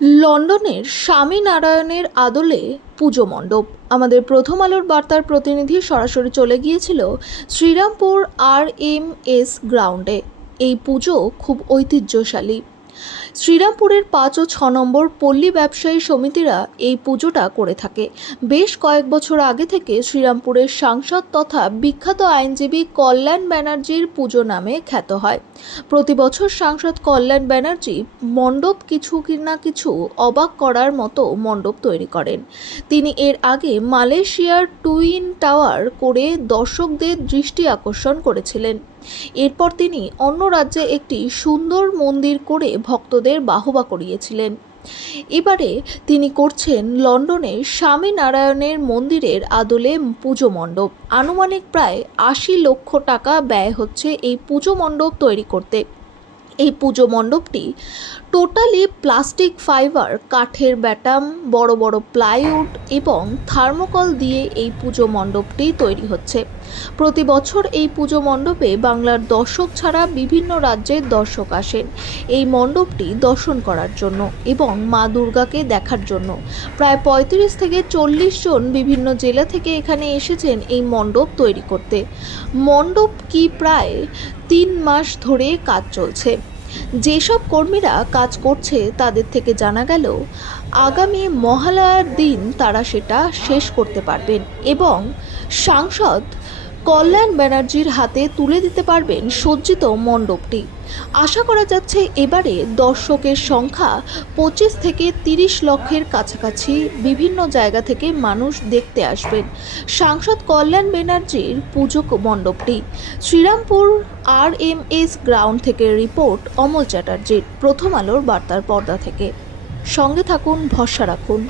লন্ডনের স্বামীনারায়ণের আদলে পুজো মণ্ডপ। আমাদের প্রথম আলোর বার্তার প্রতিনিধি সরাসরি চলে গিয়েছিল শ্রীরামপুর RMS গ্রাউন্ডে। এই পুজো খুব ঐতিহ্যশালী। শ্রীরামপুরের 5 ও 6 নম্বর পল্লী ব্যবসায়ী সমিতিরা এই পুজোটা করে থাকে। বেশ কয়েক বছর আগে থেকে শ্রীরামপুরের সাংসদ তথা বিখ্যাত আইনজীবী কল্যাণ ব্যানার্জির পুজো নামে খ্যাত হয়। প্রতি বছর সাংসদ কল্যাণ ব্যানার্জি মণ্ডপ কিছু না কিছু অবাক করার মতো মণ্ডপ তৈরি করেন। তিনি এর আগে মালয়েশিয়ার টুইন টাওয়ার করে দর্শকদের দৃষ্টি আকর্ষণ করেছিলেন। এরপর তিনি অন্য রাজ্যে একটি সুন্দর মন্দির করে ভক্তদের বাহবা করিয়েছিলেন। এবারে তিনি করছেন লন্ডনে স্বামীনারায়ণের মন্দিরের আদলে পুজো মণ্ডপ। আনুমানিক প্রায় 80 লক্ষ টাকা ব্যয় হচ্ছে এই পুজো মণ্ডপ তৈরি করতে। এই পুজো মণ্ডপটি টোটালি প্লাস্টিক ফাইবার, কাঠের ব্যাটাম, বড় বড় প্লাইউড এবং থার্মোকল দিয়ে এই পুজো মণ্ডপটি তৈরি হচ্ছে। প্রতি বছর এই পুজো মণ্ডপে বাংলার দর্শক ছাড়া বিভিন্ন রাজ্যের দর্শক আসেন এই মণ্ডপটি দর্শন করার জন্য এবং মা দুর্গাকে দেখার জন্য। প্রায় 35 থেকে 40 জন বিভিন্ন জেলা থেকে এখানে এসেছেন এই মণ্ডপ তৈরি করতে। মণ্ডপ কি প্রায় 3 মাস ধরে কাজ চলছে। যেসব কর্মীরা কাজ করছে তাদের থেকে জানা গেল আগামী মহালয়ার দিন তারা সেটা শেষ করতে পারবেন এবং সাংসদ কল্যাণ ব্যানার্জির হাতে তুলে দিতে পারবেন সজ্জিত মণ্ডপটি। আশা করা যাচ্ছে এবারে দর্শকের সংখ্যা 25 থেকে 30 লক্ষের কাছাকাছি বিভিন্ন জায়গা থেকে মানুষ দেখতে আসবেন সাংসদ কল্যাণ ব্যানার্জির পুজো মণ্ডপটি। শ্রীরামপুর RMS গ্রাউন্ড থেকে রিপোর্ট অমল চ্যাটার্জির, প্রথম আলোর বার্তার পর্দা থেকে। সঙ্গে থাকুন, ভরসা রাখুন।